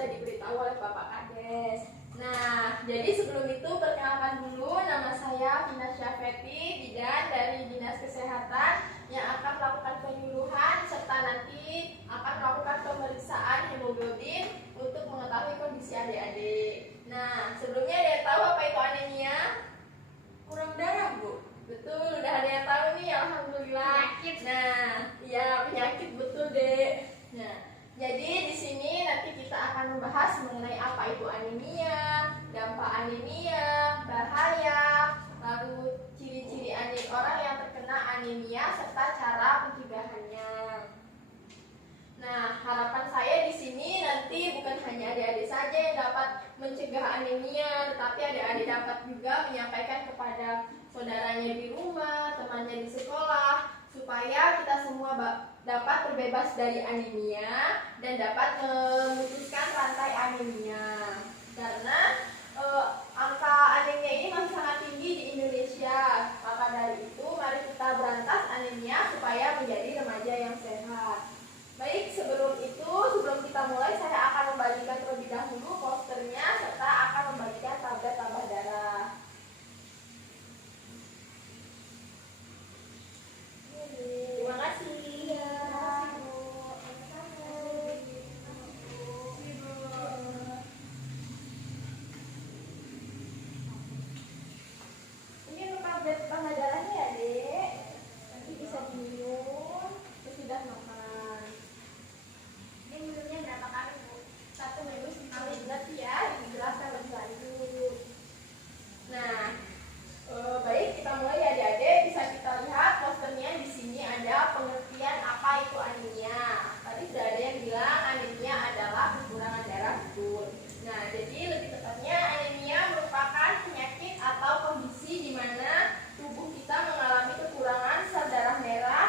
sudah diberitahu oleh Bapak Kades. Nah, jadi sebelum itu perkenalkan dulu, nama saya Vina Syafeti, bidan dari Dinas Kesehatan yang akan melakukan penyuluhan serta nanti akan melakukan pemeriksaan hemoglobin untuk mengetahui kondisi adik-adik. Nah, sebelumnya ada yang tahu apa itu anemia? Kurang darah, Bu. Betul, udah ada yang tahu nih, alhamdulillah. Penyakit. Nah, iya penyakit, betul deh. Nah, jadi di sini nanti kita akan membahas mengenai apa itu anemia, dampak anemia, bahaya, lalu ciri-ciri orang yang terkena anemia serta cara pencegahannya. Nah, harapan saya di sini nanti bukan hanya adik-adik saja yang dapat mencegah anemia, tetapi adik-adik dapat juga menyampaikan kepada saudaranya di rumah, temannya di sekolah, supaya kita semua dapat terbebas dari anemia dan dapat memutuskan rantai anemia. Karena angka anemia ini masih sangat tinggi di Indonesia. Maka dari itu, mari kita berantas anemia supaya menjadi remaja yang sehat. Baik, sebelum kita mulai, saya akan membagikan terlebih dahulu posternya serta akan membagikan tablet tambah darah. Terima kasih. Ini untuk tablet tambah darahnya ya, Dek. Nanti bisa diminum sesudah makan. Ini minumnya berapa kali, Bu? 1 minggu sekali, berarti ya, dijelaskan lebih lanjut. Nah, baik, kita mulai ya adik-adik. Bisa kita lihat posternya di sini ada pengertian apa itu anemia. Tadi sudah ada yang bilang anemia adalah kekurangan darah, betul. Nah, jadi lebih tepatnya anemia merupakan penyakit atau kondisi di mana tubuh kita mengalami kekurangan sel darah merah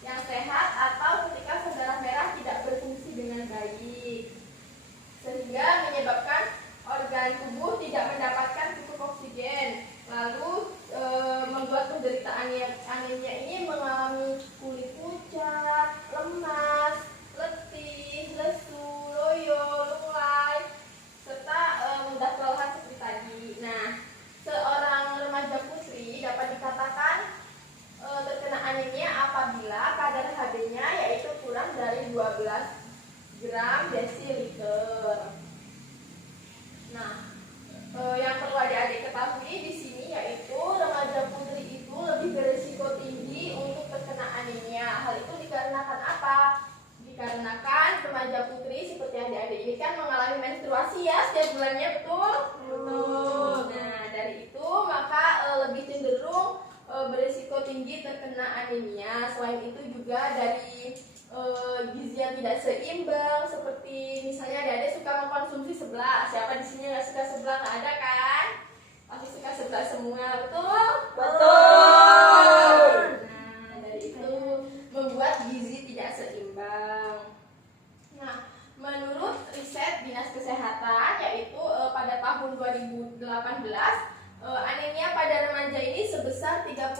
yang sehat atau ketika sel darah merah tidak berfungsi dengan baik, sehingga menyebabkan organ tubuh tidak mendapatkan cukup oksigen. Lalu membuat penderita anemia ini mengalami kulit pucat, lemas, letih, lesu, loyo, lunglai, serta mudah kelelahan seperti tadi. Nah, seorang remaja putri dapat dikatakan terkena anemia apabila kadar Hb-nya yaitu kurang dari 12 gram desiliter. Nah, yang perlu adik-adik ketahui di sini yaitu remaja putri itu lebih berisiko tinggi untuk terkena anemia. Hal itu dikarenakan apa? Dikarenakan remaja putri seperti adik-adik ini kan mengalami menstruasi ya setiap bulannya, betul? Betul. Nah, dari itu maka lebih cenderung berisiko tinggi terkena anemia. Selain itu juga dari gizi yang tidak seimbang, seperti misalnya adik-adik suka mengkonsumsi seblak. Siapa di sini nggak suka seblak? Nggak ada kan? Pasti suka seblak semua, betul? Betul. Nah, dari itu membuat gizi tidak seimbang. Nah, menurut riset Dinas Kesehatan yaitu pada tahun 2018 anemia pada remaja ini sebesar 32%,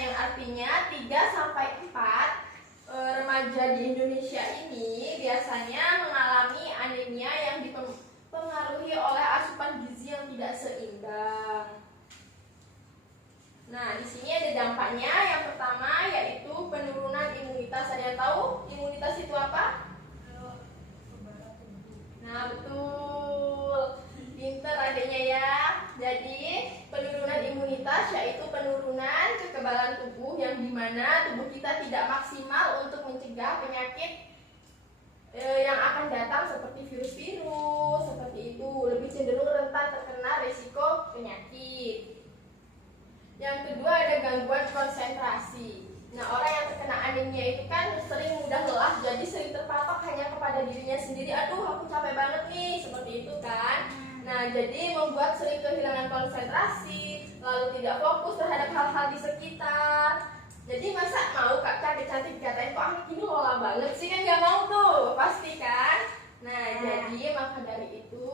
yang artinya 3-4 remaja di Indonesia ini biasanya mengalami anemia yang dipengaruhi oleh asupan gizi yang tidak seimbang. Nah, di sini ada dampaknya. Yang pertama yaitu penurunan imunitas. Ada yang tahu imunitas itu apa? Nah, betul. Pinter adiknya ya. Jadi penurunan imunitas yaitu penurunan kekebalan tubuh yang dimana tubuh kita tidak maksimal untuk mencegah penyakit yang akan datang seperti virus-virus seperti itu, lebih cenderung rentan terkena risiko penyakit. Yang kedua ada gangguan konsentrasi. Nah, orang yang terkena anemia itu kan sering mudah lelah, jadi sering terpapak hanya kepada dirinya sendiri. Aduh, aku capek banget nih, seperti itu kan. Nah, jadi membuat sering kehilangan konsentrasi, lalu tidak fokus terhadap hal-hal di sekitar. Jadi masa mau Kak cantik-cantik dikatain kok anak ini lola banget sih, kan gak mau tuh, pasti kan. Nah, jadi maka dari itu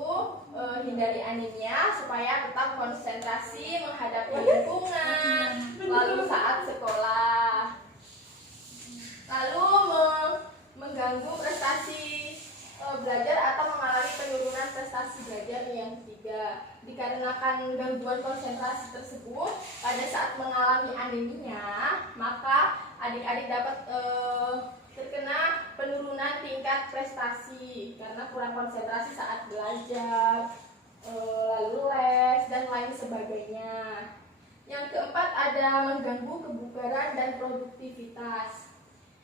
hindari anemia supaya tetap konsentrasi menghadapi lingkungan, lalu saat sekolah. Lalu mengganggu prestasi belajar dikarenakan gangguan konsentrasi tersebut pada saat mengalami anemia, maka adik-adik dapat terkena penurunan tingkat prestasi karena kurang konsentrasi saat belajar, lalu les dan lain sebagainya. Yang keempat ada mengganggu kebugaran dan produktivitas.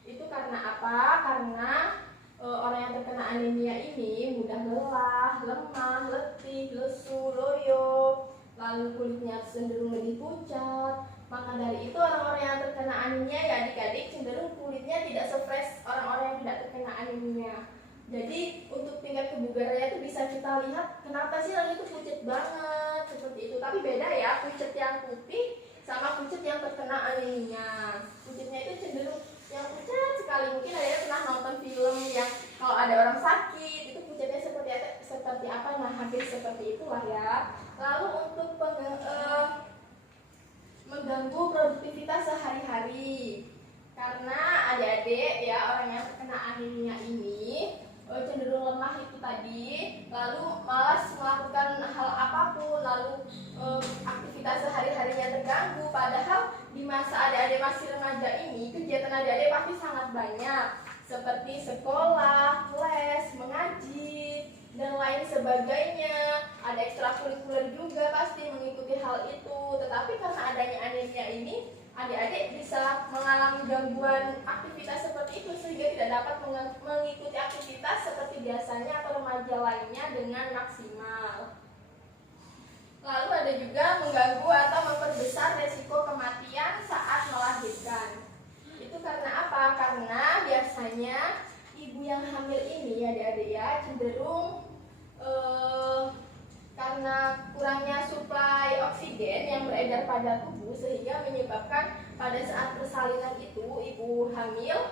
Itu karena apa? Karena orang yang terkena anemia ini mudah lelah, lemah, letih, lesu, loyo, lalu kulitnya cenderung lebih pucat. Maka dari itu orang-orang yang terkena anemia ya adik-adik cenderung kulitnya tidak se-fresh orang-orang yang tidak terkena anemia. Jadi untuk tingkat kebugarannya itu bisa kita lihat kenapa sih orang itu pucat banget seperti itu. Tapi beda ya pucat yang putih sama pucat yang terkena anemia. Pucatnya itu cenderung yang pucat sekali. Mungkin ada yang pernah nonton film yang kalau ada orang sakit itu pucatnya seperti apa? Nah hampir seperti itulah ya. Lalu untuk mengganggu produktivitas sehari-hari karena adik-adik ya orang yang terkena anemia ini cenderung lemah itu tadi, lalu malas melakukan hal apapun, lalu aktivitas sehari-harinya terganggu. Padahal di masa adik-adik masih remaja ini kegiatan adik-adik pasti sangat banyak seperti sekolah, les, mengaji dan lain sebagainya. Ada ekstrakurikuler juga pasti mengikuti hal itu. Tetapi karena adanya anemia ini adik-adik bisa mengalami gangguan aktivitas seperti itu sehingga tidak dapat mengikuti aktivitas seperti biasanya atau remaja lainnya dengan maksimal. Lalu ada juga mengganggu atau memperbesar resiko kematian saat melahirkan. Itu karena apa? Karena biasanya ibu yang hamil ini adik-adik ya cenderung karena kurangnya suplai oksigen yang beredar pada tubuh sehingga menyebabkan pada saat persalinan itu ibu hamil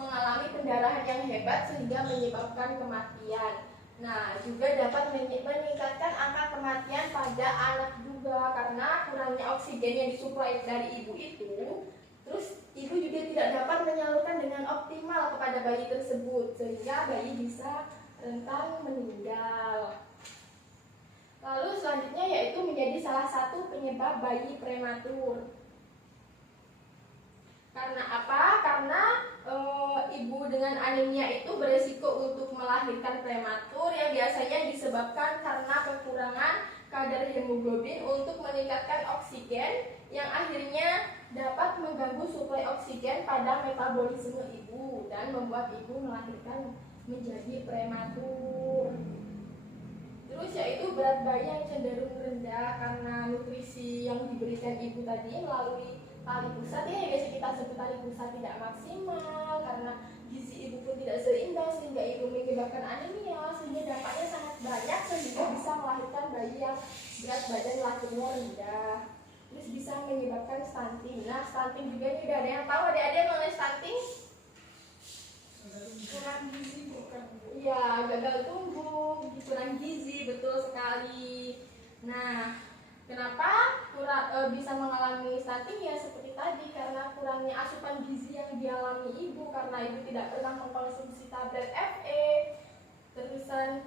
mengalami pendarahan yang hebat sehingga menyebabkan kematian. Nah, juga dapat meningkatkan angka kematian pada anak juga karena kurangnya oksigen yang disuplai dari ibu itu. Terus ibu juga tidak dapat menyalurkan dengan optimal kepada bayi tersebut sehingga bayi bisa rentan meninggal. Lalu selanjutnya yaitu menjadi salah satu penyebab bayi prematur. Karena apa? Karena ibu dengan anemia itu beresiko untuk melahirkan prematur yang biasanya disebabkan karena kekurangan kadar hemoglobin untuk meningkatkan oksigen yang akhirnya dapat mengganggu suplai oksigen pada metabolisme ibu dan membuat ibu melahirkan menjadi prematur. Terus yaitu berat bayi yang cenderung rendah karena nutrisi yang diberikan ibu tadi melalui tali pusat ya biasa kita sebut tali pusat tidak maksimal karena gizi ibu pun tidak seimbang sehingga ibu menyebabkan anemia sehingga dampaknya sangat banyak sehingga bisa melahirkan bayi yang berat badan lahirnya rendah. Terus bisa menyebabkan stunting. Nah stunting juga nih ada yang tahu adik-adik mengenai stunting? Kurang gizi bukan Bu? Iya, gagal tumbuh, kurang gizi, betul sekali. Nah, kenapa bisa mengalami stunting ya seperti tadi karena kurangnya asupan gizi yang dialami ibu karena ibu tidak pernah mengkonsumsi tablet FE, terusan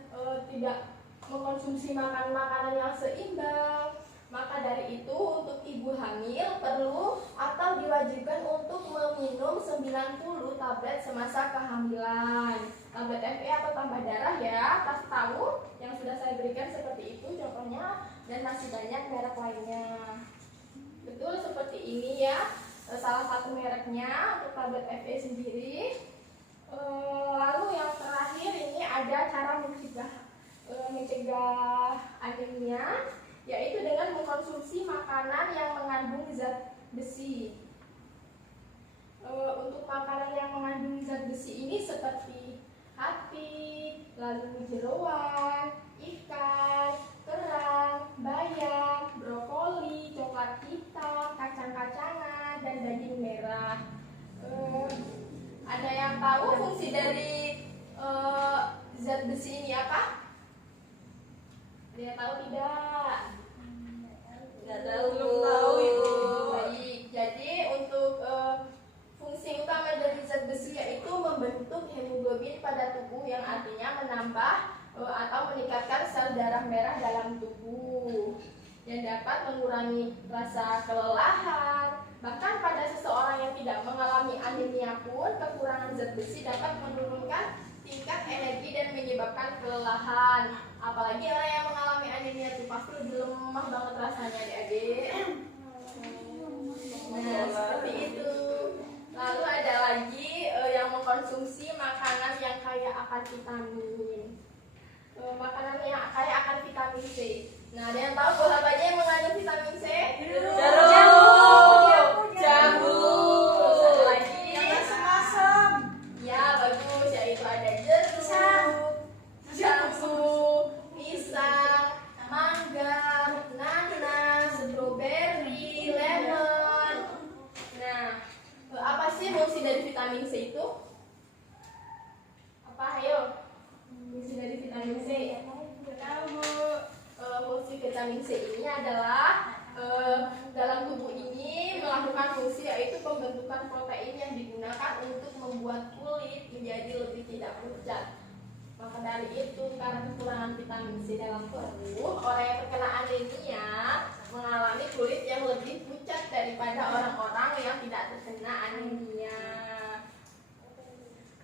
tidak mengkonsumsi makanan yang seimbang. Maka dari itu untuk ibu hamil perlu atau diwajibkan untuk meminum 90 tablet semasa kehamilan. Tablet FE atau tambah darah ya, pasti tahu yang sudah saya berikan seperti itu contohnya dan masih banyak merek lainnya. Betul seperti ini ya, salah satu mereknya untuk tablet FE sendiri. Lalu yang terakhir ini ada cara mencegah anemia yaitu dengan mengkonsumsi makanan yang mengandung zat besi. Untuk makanan yang mengandung zat besi ini seperti hati, lalu jeroan, ikan, kerang, bayam, brokoli, coklat hitam, kacang-kacangan, dan daging merah. Ada yang tahu fungsi dari zat besi ini apa? Ada yang tahu tidak? Nggak tahu. Belum tahu Ibu. Baik, jadi untuk fungsi utama dari zat besi yaitu membentuk hemoglobin pada tubuh yang artinya menambah atau meningkatkan sel darah merah dalam tubuh yang dapat mengurangi rasa kelelahan. Bahkan pada seseorang yang tidak mengalami anemia pun, kekurangan zat besi dapat menurunkan tingkat energi dan menyebabkan kelelahan. Apalagi orang yang mengalami anemia itu pasti lebih lemah banget rasanya, adik-adik. Nah, seperti itu. Lalu ada lagi yang mengkonsumsi makanan yang kaya akan vitamin. Makanan yang kaya akan vitamin C. Nah, ada yang tahu buah apa aja yang mengandung vitamin C? Jambu. Ada lagi Yang asam-asam. ya bagus, yaitu ada jeruk, jambu, pisang, mangga, nanas, stroberi, lemon. Nah, apa sih fungsi dari vitamin C itu? Apa? Ayo, fungsi dari vitamin C. Tahu Bu? Fungsi vitamin C ini adalah dalam tubuh ini melakukan fungsi yaitu pembentukan protein yang digunakan untuk membuat kulit menjadi lebih tidak pucat. Maka dari itu, karena kekurangan vitamin C dalam tubuh, orang yang terkena anemia mengalami kulit yang lebih pucat daripada orang-orang yang tidak terkena anemia.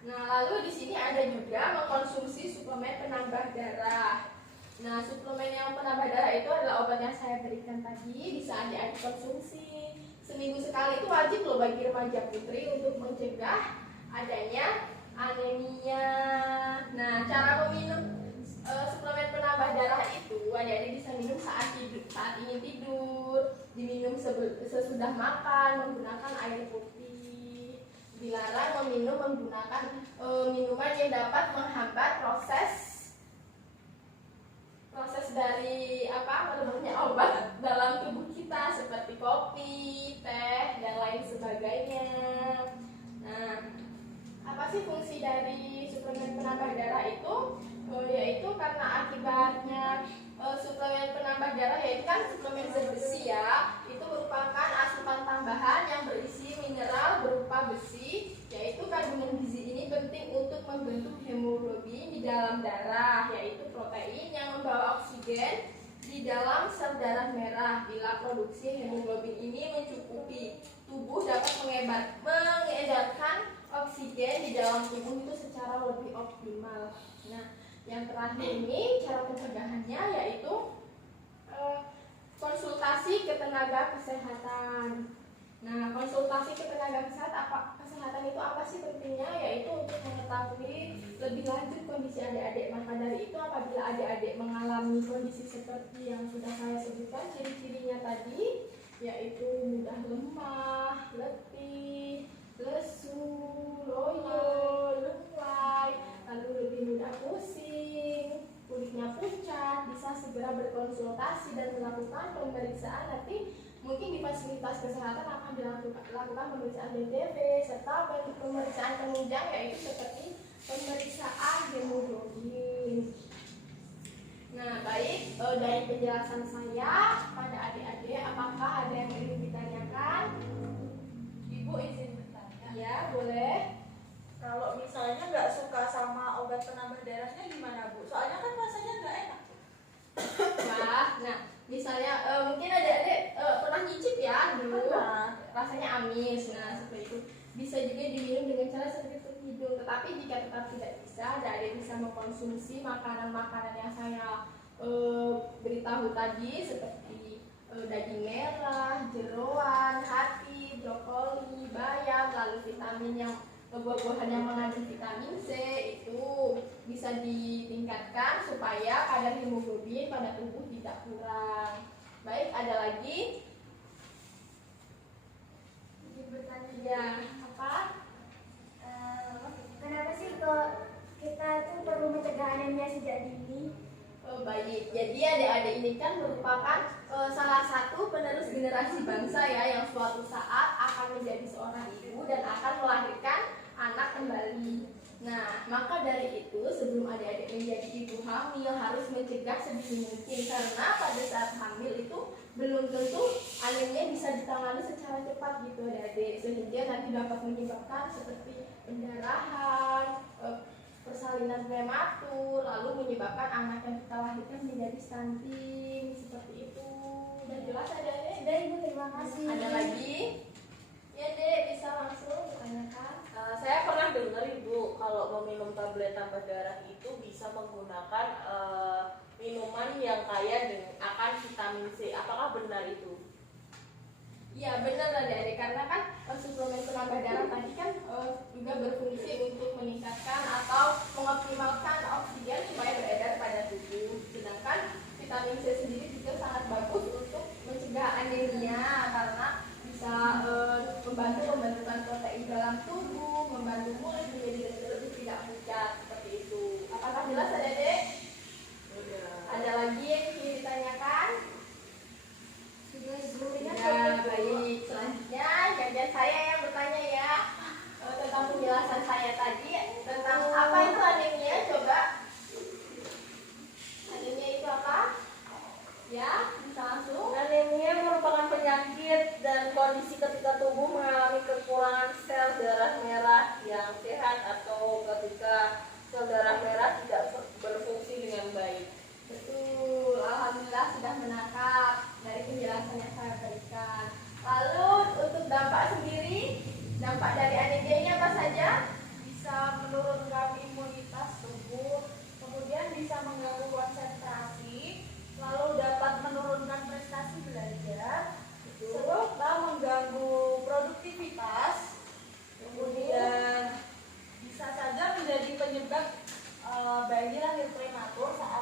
Nah, lalu di sini ada juga mengkonsumsi suplemen penambah darah. Nah, suplemen yang penambah darah itu adalah obat yang saya berikan tadi, bisa adik-adik konsumsi. Seminggu sekali itu wajib loh bagi remaja putri untuk mencegah adanya anemia. Nah, cara meminum suplemen penambah darah itu adik-adik bisa minum saat ingin tidur, diminum sesudah makan menggunakan air putih. Dilarang meminum menggunakan minuman yang dapat menghambat proses dari merebutnya obat dalam tubuh kita seperti kopi, teh, dan lain sebagainya. Nah, apa sih fungsi dari suplemen penambah darah itu? Yaitu karena akibatnya suplemen penambah darah, yaitu kan suplemen zat besi ya, itu merupakan asupan tambahan yang berisi mineral berupa besi, yaitu kandungan gizi ini penting untuk membentuk hemoglobin di dalam darah, yaitu protein yang membawa oksigen di dalam sel darah merah. Bila produksi hemoglobin ini mencukupi, tubuh dapat mengedarkan oksigen di dalam tubuh itu secara lebih optimal. Nah, yang terakhir ini cara pencegahannya yaitu konsultasi ke tenaga kesehatan. Nah, konsultasi ke tenaga kesehatan itu apa sih pentingnya? Yaitu untuk mengetahui lebih lanjut kondisi adik-adik. Maka dari itu, apabila adik-adik mengalami kondisi seperti yang sudah saya sebutkan, ciri-cirinya tadi, yaitu mudah lemah, letih, lesu, loyo, lunglai, lalu lebih mudah pusing, kulitnya pucat, bisa segera berkonsultasi dan melakukan pemeriksaan. Nanti mungkin di fasilitas kesehatan akan dilakukan pemeriksaan DTP serta pemeriksaan penunjang, yaitu seperti pemeriksaan hemoglobin. Nah, baik, dari penjelasan saya pada adik-adik, apakah ada yang ingin ditanyakan? Ibu izin bertanya. Ya, boleh. Kalau misalnya nggak suka sama obat penambah darahnya gimana Bu? Soalnya kan rasanya nggak enak. Nah, misalnya mungkin adik-adik pernah nyicip ya dulu, rasanya amis. Nah, seperti itu bisa juga diminum dengan cara seperti hidung. Tetapi jika tetap tidak bisa, adik-adik bisa mengkonsumsi makanan-makanan yang saya beritahu tadi, seperti daging merah, jeroan, hati, brokoli, bayam, lalu vitamin yang buah-buahan yang mengandung vitamin C itu bisa ditingkatkan supaya kadar hemoglobin pada tubuh tidak kurang. Baik, ada lagi? Bertanya ya, apa? Kenapa sih kok kita tuh perlu mencegah anemia sejak dini? Baik, jadi adik-adik ini kan merupakan salah satu penerus generasi bangsa ya, yang suatu saat akan menjadi seorang ibu dan akan melahirkan anak kembali. Nah, maka dari itu sebelum adik-adik menjadi ibu hamil harus mencegah sedini mungkin, karena pada saat hamil itu belum tentu anemia bisa ditangani secara cepat gitu adik-adik, sehingga nanti dapat menyebabkan seperti pendarahan, persalinan prematur, lalu menyebabkan anak yang kita lahirkan menjadi stunting seperti itu. Udah jelas ada Dek? Sudah Ibu, terima kasih. Ada lagi? Ya Dek, bisa langsung ditanyakan. Saya pernah dengar Ibu kalau meminum tablet tambah darah itu bisa menggunakan minuman yang kaya dengan akan vitamin C. Apakah benar itu? Iya benar lah Dek, karena kan suplemen penambah darah tadi kan juga berfungsi untuk meningkatkan atau mengoptimalkan oksigen supaya beredar pada tubuh. Sedangkan vitamin C sendiri juga sangat bagus untuk mencegah anemia karena bisa membantu pembentukan protein dalam tubuh, membantu kulit menjadi lebih tidak pucat seperti itu. Apakah jelas ada Dek? Ada lagi yang ingin ditanyakan? Sudah Ibu. Ya, baik. Selanjutnya gantian saya yang bertanya ya tentang penjelasan saya tadi tentang apa itu anemia. Coba anemia itu apa? Ya, bisa langsung. Anemia merupakan penyakit dan kondisi ketika tubuh mengalami kekurangan sel darah merah yang sehat atau ketika sel darah merah tidak berfungsi dengan baik. Betul, alhamdulillah sudah menangkap dari penjelasan yang saya berikan. Lalu untuk dampak sendiri, dampak dari anemia ini apa saja? Bisa menurunkan imunitas tubuh, kemudian bisa mengganggu konsentrasi, lalu dapat menurunkan prestasi belajar, serta mengganggu produktivitas, kemudian bisa saja menjadi penyebab bayi lahir prematur saat